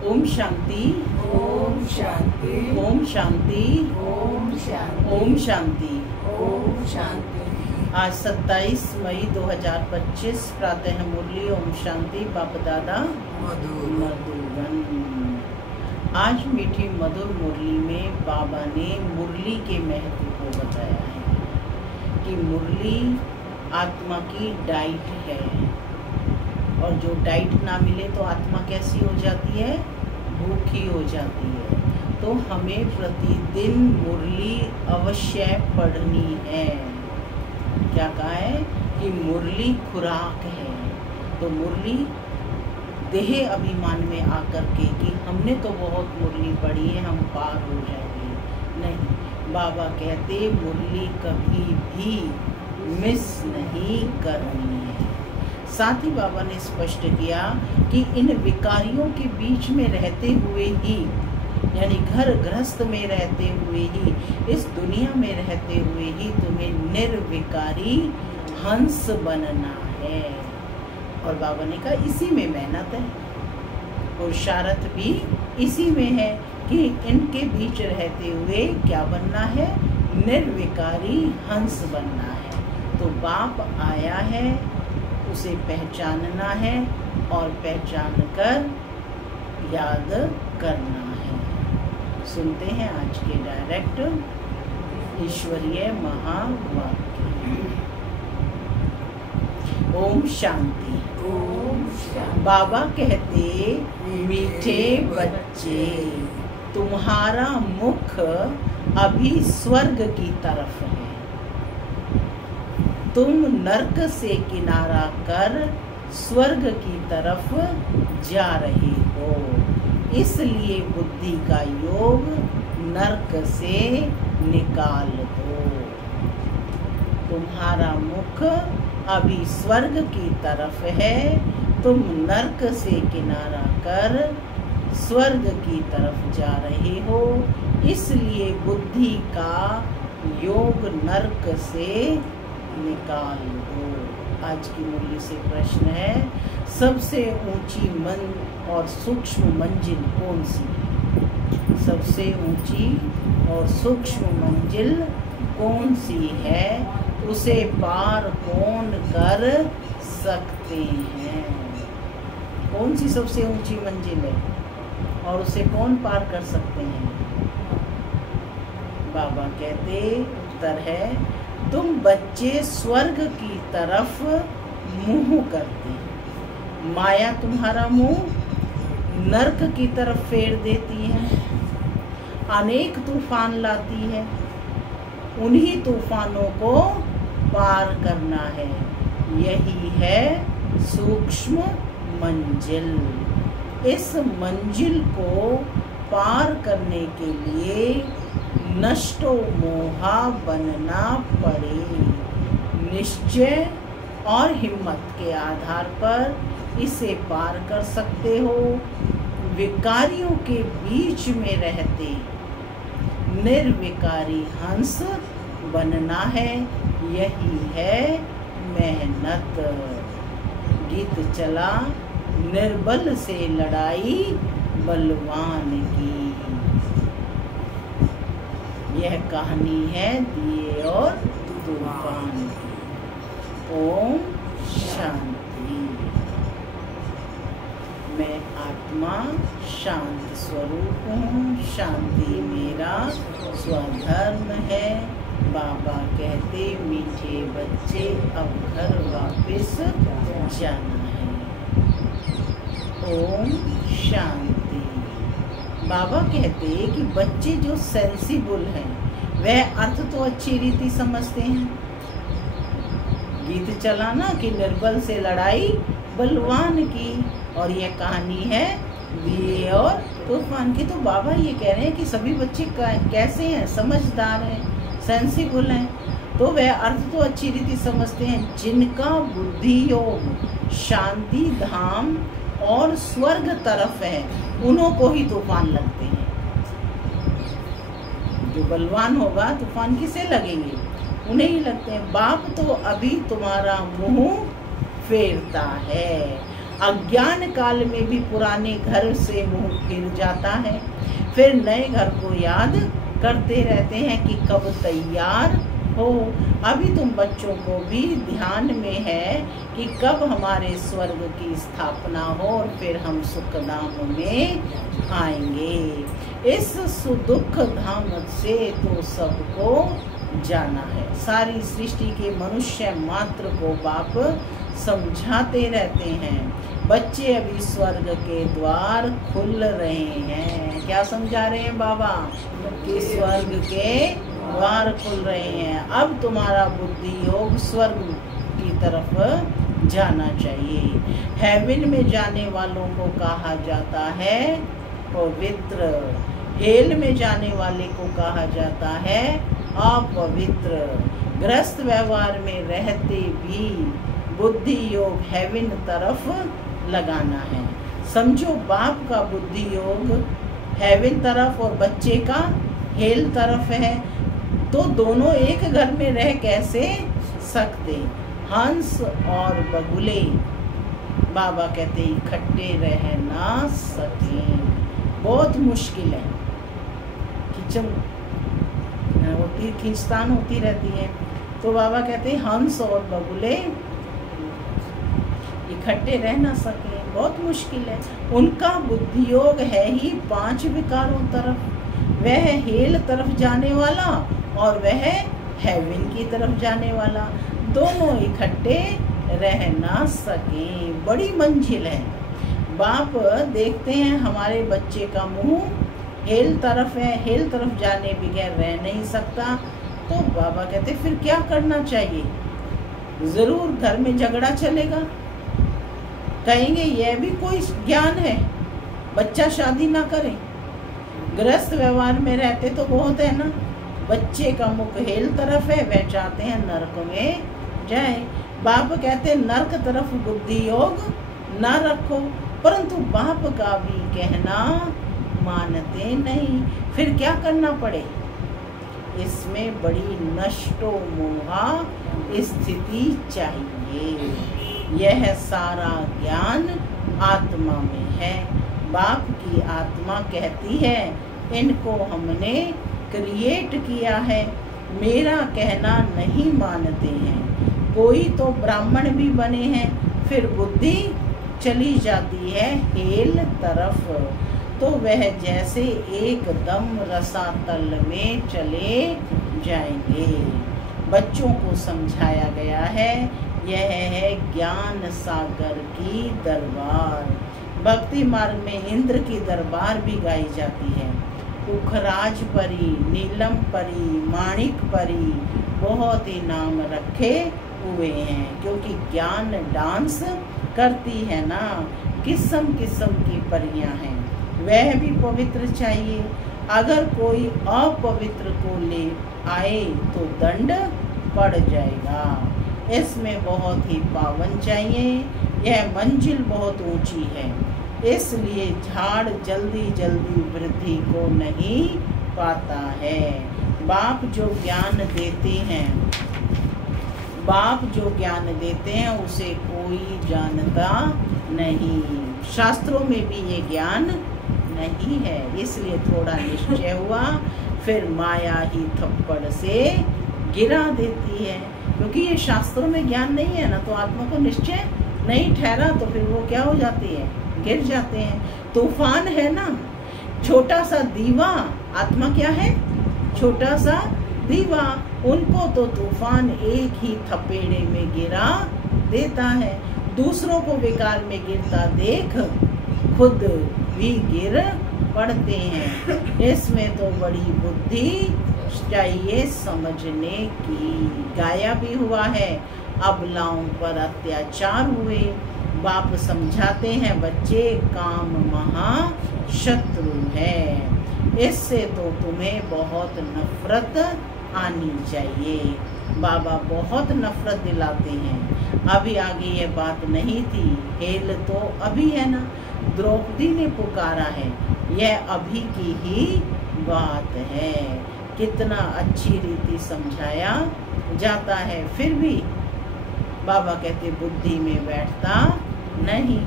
ओम शांति, ओम शांति, ओम शांति, ओम शांति, ओम शांति। ओम शांति। आज 27 मई 2025 प्रातः मुरली ओम शांति बाप दादा मधुबन। आज मीठी मधुर मुरली में बाबा ने मुरली के महत्व को बताया है कि मुरली आत्मा की डाइट है और जो डाइट ना मिले तो आत्मा कैसी हो जाती है, भूखी हो जाती है। तो हमें प्रतिदिन मुरली अवश्य पढ़नी है। क्या कहा है कि मुरली खुराक है। तो मुरली देह अभिमान में आकर के कि हमने तो बहुत मुरली पढ़ी है, हम पार हो जाएंगे, नहीं। बाबा कहते मुरली कभी भी मिस नहीं करनी है। साथ ही बाबा ने स्पष्ट किया कि इन विकारियों के बीच में रहते हुए ही, यानी घर गृहस्थ में रहते हुए ही, इस दुनिया में रहते हुए ही तुम्हें निर्विकारी हंस बनना है। और बाबा ने कहा इसी में मेहनत है, पुरुषार्थ भी इसी में है कि इनके बीच रहते हुए क्या बनना है, निर्विकारी हंस बनना है। तो बाप आया है, उसे पहचानना है और पहचान कर याद करना है। सुनते हैं आज के डायरेक्ट ईश्वरीय महावाक्य। ओम शांति। ओम शांति। बाबा कहते मीठे बच्चे, तुम्हारा मुख अभी स्वर्ग की तरफ है। तुम नर्क से किनारा कर स्वर्ग की तरफ जा रहे हो, इसलिए बुद्धि का योग नर्क से निकाल दो। तुम्हारा मुख अभी स्वर्ग की तरफ है, तुम नर्क से किनारा कर स्वर्ग की तरफ जा रहे हो, इसलिए बुद्धि का योग नर्क से निकाल दो। आज की मुरली से प्रश्न है, सबसे ऊंची मन और सूक्ष्म मंजिल कौन सी है? सबसे ऊंची और सूक्ष्म मंजिल कौन सी है? उसे पार कौन कर सकते हैं? कौन सी सबसे ऊंची मंजिल है और उसे कौन पार कर सकते हैं? बाबा कहते उत्तर है, तुम बच्चे स्वर्ग की तरफ मुंह करते, माया तुम्हारा मुंह नर्क की तरफ फेर देती है, अनेक तूफान लाती है, उन्हीं तूफानों को पार करना है। यही है सूक्ष्म मंजिल। इस मंजिल को पार करने के लिए नष्टो मोहा बनना पड़े। निश्चय और हिम्मत के आधार पर इसे पार कर सकते हो। विकारियों के बीच में रहते निर्विकारी हंस बनना है, यही है मेहनत। गीत चला, निर्बल से लड़ाई बलवान की। यह कहानी है दिए और तूफान की। ओम शांति। मैं आत्मा शांत स्वरूप हूँ, शांति मेरा स्वधर्म है। बाबा कहते मीठे बच्चे अब घर वापस जाना है। ओम शांति। बाबा कहते कि बच्चे जो सेंसिबल हैं वह अर्थ तो अच्छी रीति समझते हैं। गीत चला ना कि निर्बल से लड़ाई बलवान की, और यह कहानी है दिए और तूफान की। तो बाबा ये कह रहे हैं कि सभी बच्चे कैसे हैं, समझदार हैं, सेंसिबल हैं, तो वह अर्थ तो अच्छी रीति समझते हैं। जिनका बुद्धि योग शांति धाम और स्वर्ग तरफ है, उन्हों को ही तूफान लगते हैं। जो बलवान होगा तूफान किसे लगेंगे, उन्हें ही लगते हैं। बाप तो अभी तुम्हारा मुंह फेरता है, अज्ञान काल में भी पुराने घर से मुंह फिर जाता है, फिर नए घर को याद करते रहते हैं कि कब तैयार हो। अभी तुम बच्चों को भी ध्यान में है कि कब हमारे स्वर्ग की स्थापना हो और फिर हम सुख धाम में आएंगे। इस सुदुख धाम से तो सबको जाना है। सारी सृष्टि के मनुष्य मात्र को बाप समझाते रहते हैं। बच्चे अभी स्वर्ग के द्वार खुल रहे हैं। क्या समझा रहे हैं बाबा? कि स्वर्ग के द्वार खुल रहे हैं। अब तुम्हारा बुद्धि योग स्वर्ग की तरफ जाना चाहिए। हेवन में जाने वालों को कहा जाता है पवित्र, हेल में जाने वाले को कहा जाता है अपवित्र। गृहस्थ व्यवहार में रहते भी बुद्धि योग हेवन तरफ लगाना है। समझो, बाप का बुद्धि योग हेवन तरफ और बच्चे का हेल तरफ है, तो दोनों एक घर में रह कैसे सकते? हंस और बगुले बाबा कहते इकट्ठे रह ना सके, बहुत मुश्किल है। किचन होती, खींचतान होती रहती है, तो बाबा कहते हंस और बगुले इकट्ठे रह ना सके, बहुत मुश्किल है। उनका बुद्धि योग है ही 5 विकारों तरफ, वह हेल तरफ जाने वाला और वह हेवन की तरफ जाने वाला, दोनों इकट्ठे रह ना सके। बड़ी मंजिल है। बाप देखते हैं हमारे बच्चे का मुंह हेल तरफ है, हेल तरफ जाने बगैर रह नहीं सकता, तो बाबा कहते फिर क्या करना चाहिए? जरूर घर में झगड़ा चलेगा, कहेंगे यह भी कोई ज्ञान है, बच्चा शादी ना करे। गृहस्थ व्यवहार में रहते तो बहुत है ना, बच्चे का मुख हेल तरफ है, वह चाहते हैं नरक में जाए। बाप कहते नरक तरफ बुद्धि योग ना रखो, परंतु बाप का भी कहना मानते नहीं। फिर क्या करना पड़े? इसमें बड़ी नष्टो मोहा स्थिति चाहिए। यह सारा ज्ञान आत्मा में है। बाप की आत्मा कहती है इनको हमने क्रिएट किया है, मेरा कहना नहीं मानते हैं। कोई तो ब्राह्मण भी बने हैं, फिर बुद्धि चली जाती है हेल तरफ, तो वह जैसे एकदम रसातल में चले जाएंगे। बच्चों को समझाया गया है, यह है ज्ञान सागर की दरबार। भक्ति मार्ग में इंद्र की दरबार भी गाई जाती है। उखराज परी, नीलम परी, माणिक परी, बहुत ही नाम रखे हुए हैं, क्योंकि ज्ञान डांस करती है ना। किस्म किस्म की परियां हैं, वह भी पवित्र चाहिए। अगर कोई अपवित्र को ले आए तो दंड पड़ जाएगा। इसमें बहुत ही पावन चाहिए। यह मंजिल बहुत ऊंची है, इसलिए झाड़ जल्दी जल्दी वृद्धि को नहीं पाता है। बाप जो ज्ञान देते हैं उसे कोई जानता नहीं। शास्त्रों में भी ये ज्ञान नहीं है, इसलिए थोड़ा निश्चय हुआ, फिर माया ही थप्पड़ से गिरा देती है। क्योंकि ये शास्त्रों में ज्ञान नहीं है ना, तो आत्मा को निश्चय नहीं ठहरा, तो फिर वो क्या हो जाती है? गिर जाते हैं। तूफान है ना, छोटा सा दीवा, आत्मा क्या है? छोटा सा दीवा। उनको तो तूफान एक ही थपेड़े में गिरा देता है। दूसरों को विकार में गिरता देख खुद भी गिर पड़ते हैं। इसमें तो बड़ी बुद्धि चाहिए समझने की। गाया भी हुआ है, अबलाओं पर अत्याचार हुए। बाप समझाते हैं बच्चे काम महा शत्रु है, इससे तो तुम्हें बहुत नफरत आनी चाहिए। बाबा बहुत नफरत दिलाते हैं। अभी आगे ये बात नहीं थी, हेल तो अभी है ना। द्रौपदी ने पुकारा है, यह अभी की ही बात है। कितना अच्छी रीति समझाया जाता है, फिर भी बाबा कहते बुद्धि में बैठता नहीं।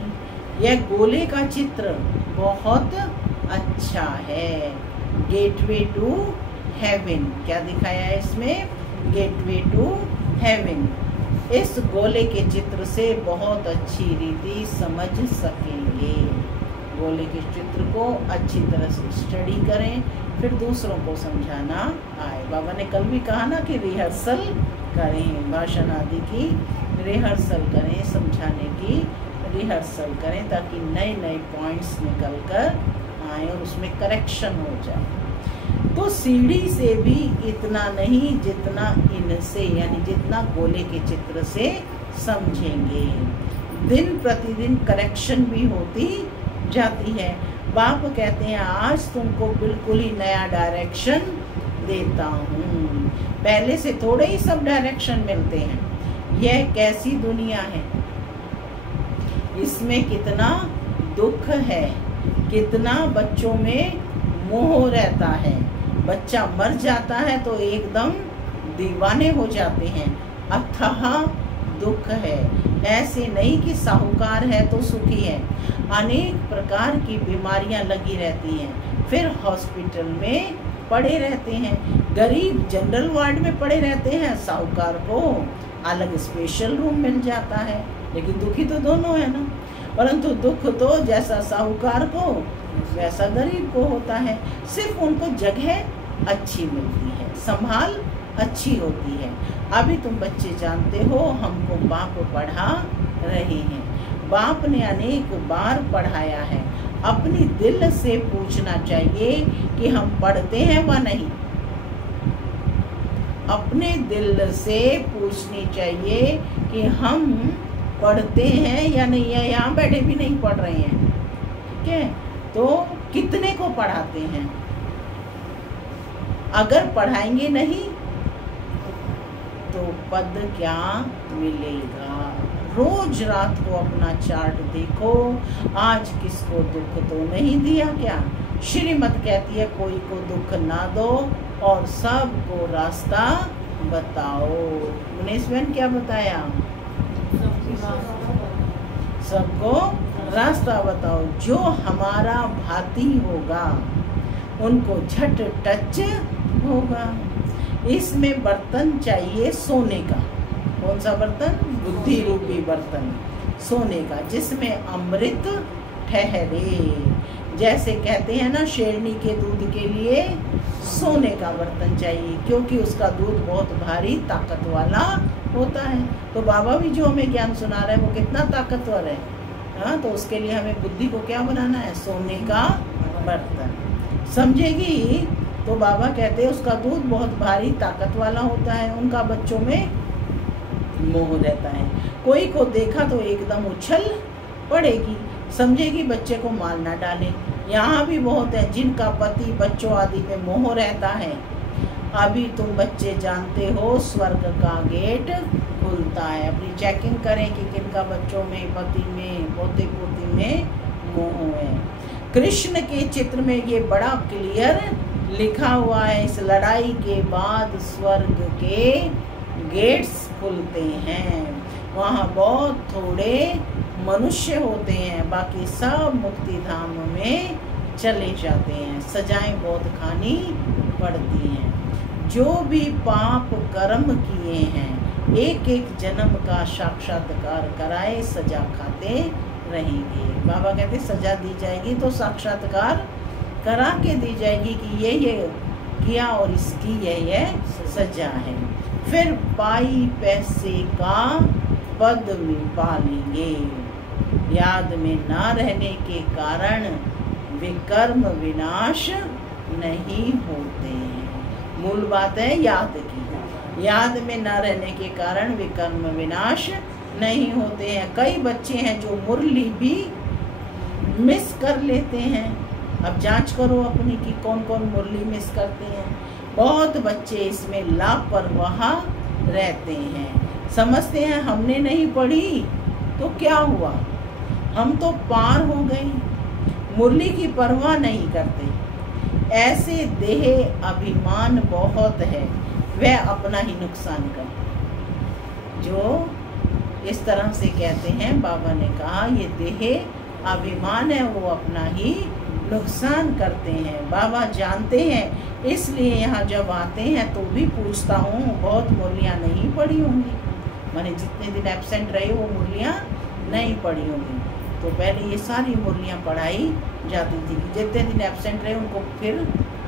यह गोले का चित्र बहुत अच्छा है। गेटवे टू हेवन, क्या दिखाया है इसमें? Gateway to heaven. इस गोले के चित्र से बहुत अच्छी रीति समझ सकेंगे। गोले के चित्र को अच्छी तरह से स्टडी करें, फिर दूसरों को समझाना आए। बाबा ने कल भी कहा ना कि रिहर्सल करें, भाषण आदि की रिहर्सल करें, समझाने की रिहर्सल करें, ताकि नए नए पॉइंट्स निकल कर आए और उसमें करेक्शन हो जाए। तो सीढ़ी से भी इतना नहीं जितना इनसे, यानी जितना गोले के चित्र से समझेंगे। दिन प्रतिदिन करेक्शन भी होती जाती है। बाप कहते हैं आज तुमको बिल्कुल ही नया डायरेक्शन देता हूँ। पहले से थोड़े ही सब डायरेक्शन मिलते हैं। यह कैसी दुनिया है, इसमें कितना दुख है, कितना बच्चों में मोह रहता है। बच्चा मर जाता है तो एकदम दीवाने हो जाते हैं, अथाह दुख है। ऐसे नहीं कि साहूकार है तो सुखी है, अनेक प्रकार की बीमारियां लगी रहती हैं, फिर हॉस्पिटल में पड़े रहते हैं। गरीब जनरल वार्ड में पड़े रहते हैं, साहूकार को अलग स्पेशल रूम मिल जाता है। लेकिन दुखी तो दोनों है ना, परंतु दुख तो जैसा साहूकार को वैसा गरीब को होता है। सिर्फ उनको जगह अच्छी मिलती है, संभाल अच्छी होती है। अभी तुम बच्चे जानते हो हमको बाप पढ़ा रहे हैं, बाप ने अनेक बार पढ़ाया है। अपनी दिल से पूछना चाहिए कि हम पढ़ते हैं व नहीं। अपने दिल से पूछनी चाहिए कि हम पढ़ते हैं या नहीं, या यहाँ बैठे भी नहीं पढ़ रहे हैं, ठीक है? तो कितने को पढ़ाते हैं? अगर पढ़ाएंगे नहीं तो पद क्या मिलेगा? रोज रात को अपना चार्ट देखो, आज किसको दुख तो नहीं दिया क्या? श्रीमत कहती है कोई को दुख ना दो और सबको रास्ता बताओ। मुनीश्वर क्या बताया? सबको रास्ता बताओ। जो हमारा भाती होगा उनको झट टच होगा। इसमें बर्तन चाहिए सोने का। कौन सा बर्तन? बुद्धि रूपी बर्तन सोने का, जिसमें अमृत ठहरे। जैसे कहते हैं ना, शेरनी के दूध के लिए सोने का बर्तन चाहिए, क्योंकि उसका दूध बहुत भारी ताकत वाला होता है। तो बाबा भी जो हमें ज्ञान सुना रहे हैं वो कितना ताकतवर है। हाँ, तो उसके लिए हमें बुद्धि को क्या बनाना है? सोने का बर्तन। समझेगी तो बाबा कहते हैं उसका दूध बहुत भारी ताकत वाला होता है। उनका बच्चों में मोह रहता है, कोई को देखा तो एकदम उछल पड़ेगी। समझेगी बच्चे को मार ना डाले। यहाँ भी बहुत है जिनका पति बच्चों आदि में मोह रहता है। अभी तुम बच्चे जानते हो स्वर्ग का गेट खुलता है। अपनी चेकिंग करें कि किनका बच्चों में, पति में, पोते पोती में मोह है। कृष्ण के चित्र में ये बड़ा क्लियर लिखा हुआ है, इस लड़ाई के बाद स्वर्ग के गेट्स खुलते हैं। वहाँ बहुत थोड़े मनुष्य होते हैं, बाकी सब मुक्ति धाम में चले जाते हैं। सजाएं बहुत खानी पड़ती हैं। जो भी पाप कर्म किए हैं एक एक जन्म का साक्षात्कार कराए सजा खाते रहेंगे। बाबा कहते सजा दी जाएगी तो साक्षात्कार करा के दी जाएगी कि ये किया और इसकी ये सजा है। फिर पाई पैसे का पद में पालेंगे। याद में ना रहने के कारण विकर्म विनाश नहीं होते हैं। मूल बात है याद की। याद में ना रहने के कारण विकर्म विनाश नहीं होते हैं। कई बच्चे हैं जो मुरली भी मिस कर लेते हैं। अब जांच करो अपनी कि कौन कौन मुरली मिस करते हैं। बहुत बच्चे इसमें लापरवाह रहते हैं। समझते हैं हमने नहीं पढ़ी तो क्या हुआ, हम तो पार हो गए, मुरली की परवाह नहीं करते। ऐसे देह अभिमान बहुत है, वह अपना ही नुकसान करते। जो इस तरह से कहते हैं, बाबा ने कहा ये देह अभिमान है वो अपना ही नुकसान करते हैं। बाबा जानते हैं, इसलिए यहाँ जब आते हैं तो भी पूछता हूँ, बहुत मुरलियाँ नहीं पढ़ी होंगी, मैंने जितने दिन एब्सेंट रहे वो मुरलियाँ नहीं पढ़ी होंगी। तो पहले ये सारी मुरलियाँ पढ़ाई जाती थी, जितने दिन एब्सेंट रहे उनको फिर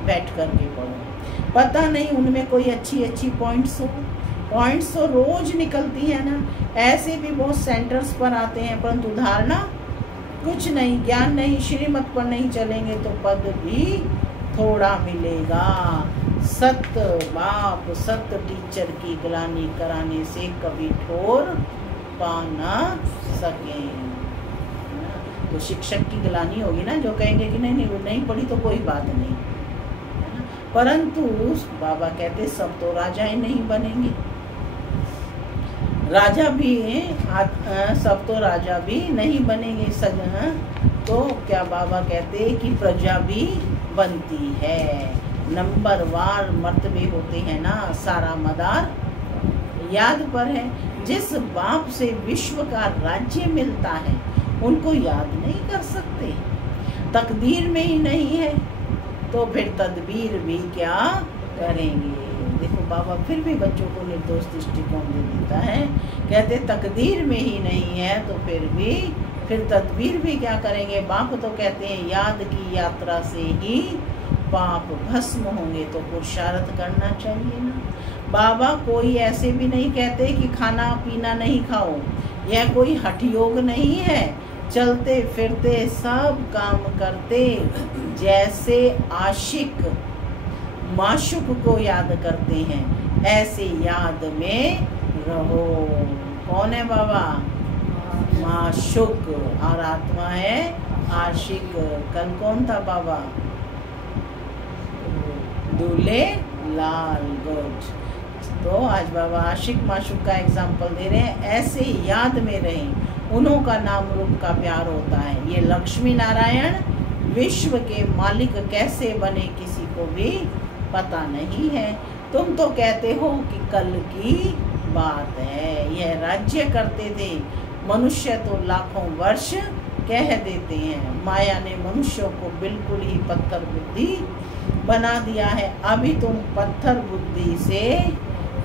बैठ कर के पढ़ो। पता नहीं उनमें कोई अच्छी पॉइंट्स तो रोज निकलती है ना। ऐसे भी बहुत सेंटर्स पर आते हैं, परंतु धारणा कुछ नहीं, ज्ञान नहीं, श्रीमत पर नहीं चलेंगे तो पद भी थोड़ा मिलेगा। सत्य बाप सत्य टीचर की ग्लानि कराने से कभी ठोर पा ना सके। तो शिक्षक की ग्लानि होगी ना, जो कहेंगे कि नहीं वो नहीं पढ़ी तो कोई बात नहीं, परंतु बाबा कहते सब तो राजा ही नहीं बनेंगे, राजा भी सब तो राजा भी नहीं बनेंगे सजन। तो क्या बाबा कहते कि प्रजा भी बनती है, नंबरवार मर्तबे होते हैं ना, सारा मदार याद पर है। जिस बाप से विश्व का राज्य मिलता है उनको याद नहीं कर सकते, तकदीर में ही नहीं है तो फिर तदबीर भी क्या करेंगे। देखो बाबा फिर भी बच्चों को निर्दोष दृष्टिकोण दे देता है, कहते तकदीर में ही नहीं है तो फिर तदबीर भी क्या करेंगे। बाप तो कहते हैं याद की यात्रा से ही पाप भस्म होंगे, तो पुरुषार्थ करना चाहिए ना। बाबा कोई ऐसे भी नहीं कहते कि खाना पीना नहीं खाओ, यह कोई हठ योग नहीं है, चलते फिरते सब काम करते जैसे आशिक माशुक को याद करते हैं ऐसे याद में रहो। कौन है बाबा? माशुक, और आत्मा है आशिक। कल कौन था बाबा? दूल्हे लाल। गुड। तो आज बाबा आशिक माशुक का एग्जाम्पल दे रहे हैं, ऐसे याद में रहें, उन्हों का नाम रूप का प्यार होता है। ये लक्ष्मी नारायण विश्व के मालिक कैसे बने किसी को भी पता नहीं है। तुम तो कहते हो कि कल की बात है, यह राज्य करते थे, मनुष्य तो लाखों वर्ष कह देते हैं। माया ने मनुष्यों को बिल्कुल ही पत्थर बुद्धि बना दिया है। अभी तुम पत्थर बुद्धि से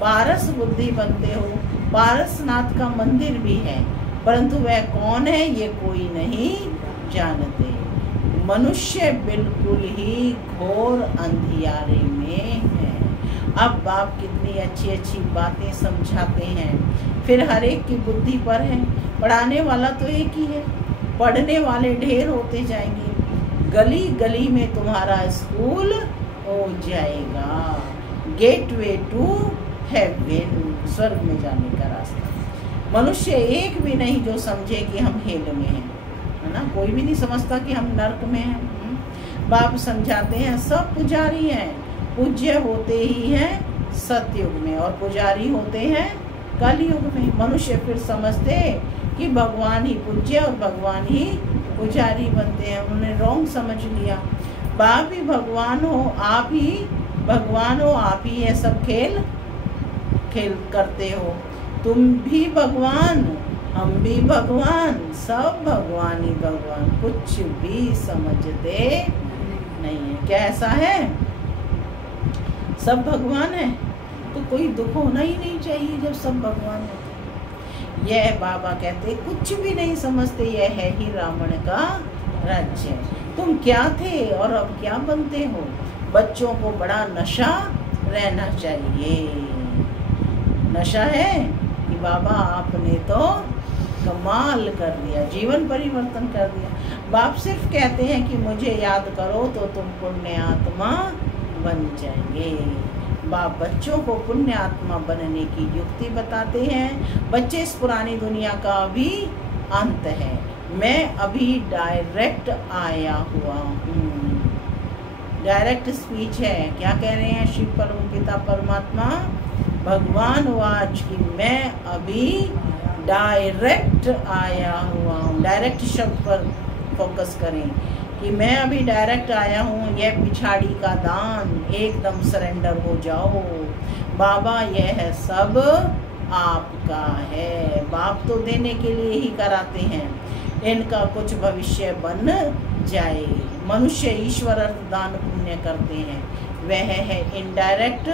पारस बुद्धि बनते हो। पारसनाथ का मंदिर भी है, परंतु वह कौन है ये कोई नहीं जानते। मनुष्य बिल्कुल ही घोर अंधियारे में है। अब बाप कितनी अच्छी अच्छी बातें समझाते हैं, फिर हर एक की बुद्धि पर है। पढ़ाने वाला तो एक ही है, पढ़ने वाले ढेर होते जाएंगे। गली गली में तुम्हारा स्कूल हो जाएगा। गेटवे टू हेवन, स्वर्ग में जाने का रास्ता। मनुष्य एक भी नहीं जो समझे कि हम हेल में हैं, है ना। कोई भी नहीं समझता कि हम नर्क में हैं। बाप समझाते हैं सब पुजारी हैं, पूज्य होते ही हैं सतयुग में और पुजारी होते हैं कलयुग में। मनुष्य फिर समझते कि भगवान ही पूज्य और भगवान ही पुजारी बनते हैं। उन्होंने रॉन्ग समझ लिया। बाप ही भगवान हो, आप ही भगवान हो, आप ही ये सब खेल करते हो। तुम भी भगवान, हम भी भगवान, सब भगवान ही भगवान, कुछ भी समझते नहीं है। क्या ऐसा है? सब भगवान है तो कोई दुख होना ही नहीं चाहिए जब सब भगवान होते। यह बाबा कहते कुछ भी नहीं समझते, यह है ही रावण का राज्य। तुम क्या थे और अब क्या बनते हो? बच्चों को बड़ा नशा रहना चाहिए। नशा है कि बाबा आपने तो कमाल कर दिया, जीवन परिवर्तन कर दिया। बाप सिर्फ कहते हैं कि मुझे याद करो तो तुम पुण्य आत्मा बन जाएंगे। बाप बच्चों को पुण्य आत्मा बनने की युक्ति बताते हैं। बच्चे इस पुरानी दुनिया का अभी अंत है, मैं अभी डायरेक्ट आया हुआ हूँ। डायरेक्ट स्पीच है। क्या कह रहे हैं शिव परम पिता परमात्मा भगवान आज की मैं अभी डायरेक्ट आया हुआ हूँ। डायरेक्ट शब्द पर फोकस करें कि मैं अभी डायरेक्ट आया हूँ। यह पिछाड़ी का दान, एकदम सरेंडर हो जाओ। बाबा यह सब आपका है। बाप तो देने के लिए ही कराते हैं। इनका कुछ भविष्य बन जाए। मनुष्य ईश्वर अर्थ दान पुण्य करते हैं, वह है इनडायरेक्ट,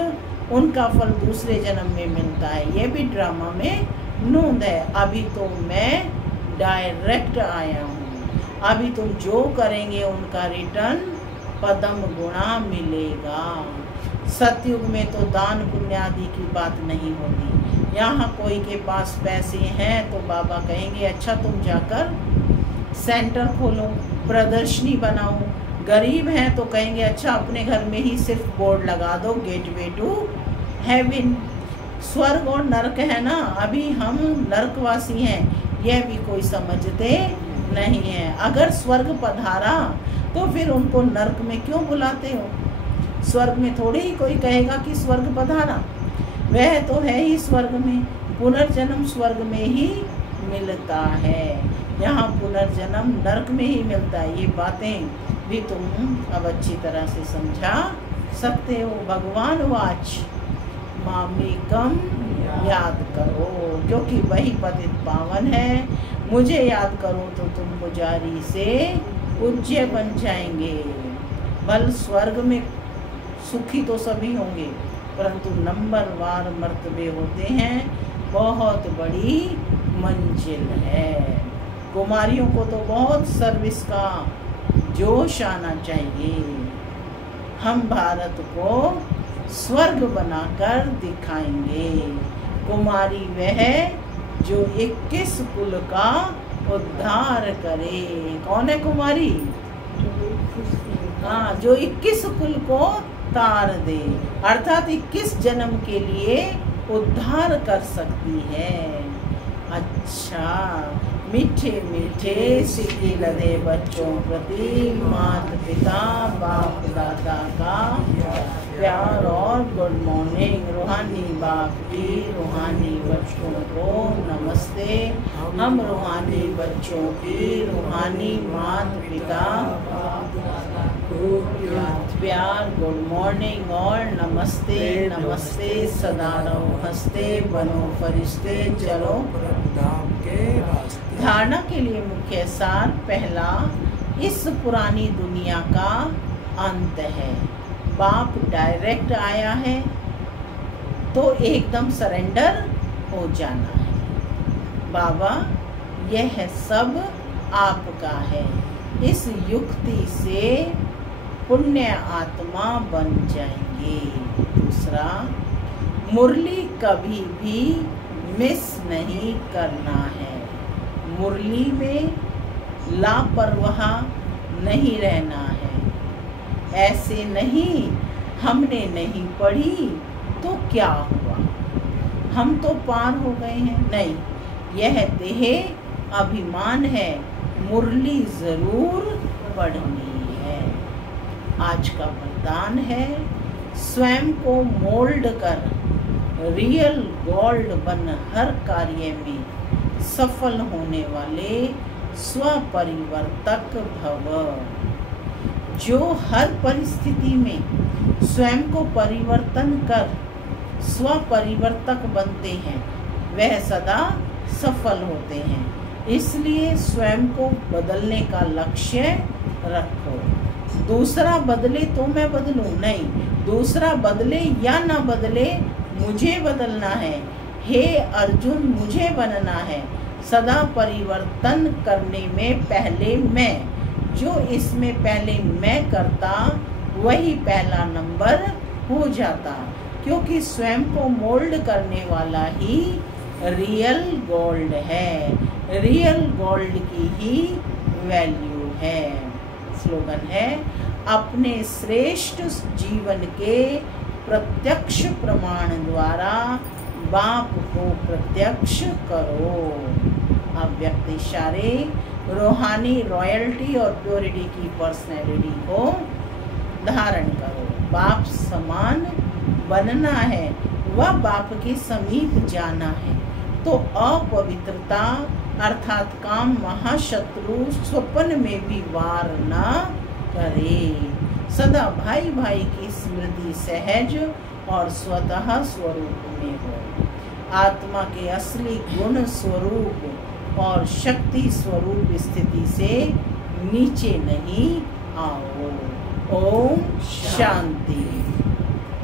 उनका फल दूसरे जन्म में मिलता है। यह भी ड्रामा में नोंद है। अभी तो मैं डायरेक्ट आया हूँ, अभी तुम जो करेंगे उनका रिटर्न पदम गुणा मिलेगा। सतयुग में तो दान पुण्य आदि की बात नहीं होती। यहाँ कोई के पास पैसे हैं तो बाबा कहेंगे अच्छा तुम जाकर सेंटर खोलो, प्रदर्शनी बनाओ। गरीब हैं तो कहेंगे अच्छा अपने घर में ही सिर्फ बोर्ड लगा दो, गेटवे टू हेवन। स्वर्ग और नरक है ना, अभी हम नरकवासी हैं, यह भी कोई समझते नहीं है। अगर स्वर्ग पधारा तो फिर उनको नरक में क्यों बुलाते हो? स्वर्ग में थोड़ी ही कोई कहेगा कि स्वर्ग पधारा, वह तो है ही स्वर्ग में। पुनर्जन्म स्वर्ग में ही मिलता है, यहाँ पुनर्जन्म नरक में ही मिलता है। ये बातें भी तुम अब अच्छी तरह से समझा सकते हो। भगवान वाच मामेकम याद करो, क्योंकि वही पतित पावन है। मुझे याद करो तो तुम पुजारी से पूज्य बन जाएंगे। बल स्वर्ग में सुखी तो सभी होंगे, परंतु नंबरवार मर्तबे होते हैं, बहुत बड़ी मंजिल है। कुमारियों को तो बहुत सर्विस का जोश आना चाहिए। हम भारत को स्वर्ग बनाकर दिखाएंगे। कुमारी वह जो 21 कुल का उद्धार करे। कौन है कुमारी? हाँ, जो 21 कुल को तार दे, अर्थात 21 जन्म के लिए उद्धार कर सकती है। अच्छा, मीठे मीठे सिक्के लदे बच्चों प्रति माता पिता बाप दादा का प्यार और गुड मॉर्निंग। रूहानी बाप की रूहानी बच्चों को नमस्ते। हम रूहानी बच्चों की रूहानी माता पिता प्यार, गुड मॉर्निंग और नमस्ते नमस्ते। सदा रहो हंसते, बनो फरिश्ते, चलो धाम के रास्ते। धारणा के लिए मुख्य सार पहला, इस पुरानी दुनिया का अंत है। बाप डायरेक्ट आया है तो एकदम सरेंडर हो जाना है। बाबा यह सब आपका है, इस युक्ति से पुण्य आत्मा बन जाएंगे। दूसरा, मुरली कभी भी मिस नहीं करना है। मुरली में लापरवाह नहीं रहना है। ऐसे नहीं हमने नहीं पढ़ी तो क्या हुआ, हम तो पार हो गए हैं। नहीं, यह देह अभिमान है, मुरली जरूर पढ़नी है। आज का वरदान है, स्वयं को मोल्ड कर रियल गोल्ड बन हर कार्य में सफल होने वाले स्वपरिवर्तक भव। जो हर परिस्थिति में स्वयं को परिवर्तन कर स्वपरिवर्तक बनते हैं, वह सदा सफल होते हैं। इसलिए स्वयं को बदलने का लक्ष्य रखो। दूसरा बदले तो मैं बदलूं नहीं, दूसरा बदले या ना बदले, मुझे बदलना है। हे अर्जुन, मुझे बनना है। सदा परिवर्तन करने में पहले मैं, जो इसमें पहले मैं करता वही पहला नंबर हो जाता, क्योंकि स्वयं को मोल्ड करने वाला ही रियल गोल्ड है। रियल गोल्ड की ही वैल्यू है। स्लोगन है, अपने श्रेष्ठ जीवन के प्रत्यक्ष प्रमाण द्वारा बाप को प्रत्यक्ष करो। अव्यक्त इशारे रूहानी रॉयल्टी और प्योरिटी की पर्सनैलिटी को धारण करो। बाप समान बनना है, वह बाप के समीप जाना है। तो अपवित्रता अर्थात काम महाशत्रु स्वप्न में भी वार न करे। सदा भाई भाई की स्मृति सहज और स्वतः स्वरूप में हो। आत्मा के असली गुण स्वरूप और शक्ति स्वरूप स्थिति से नीचे नहीं आओ। ओम शांति।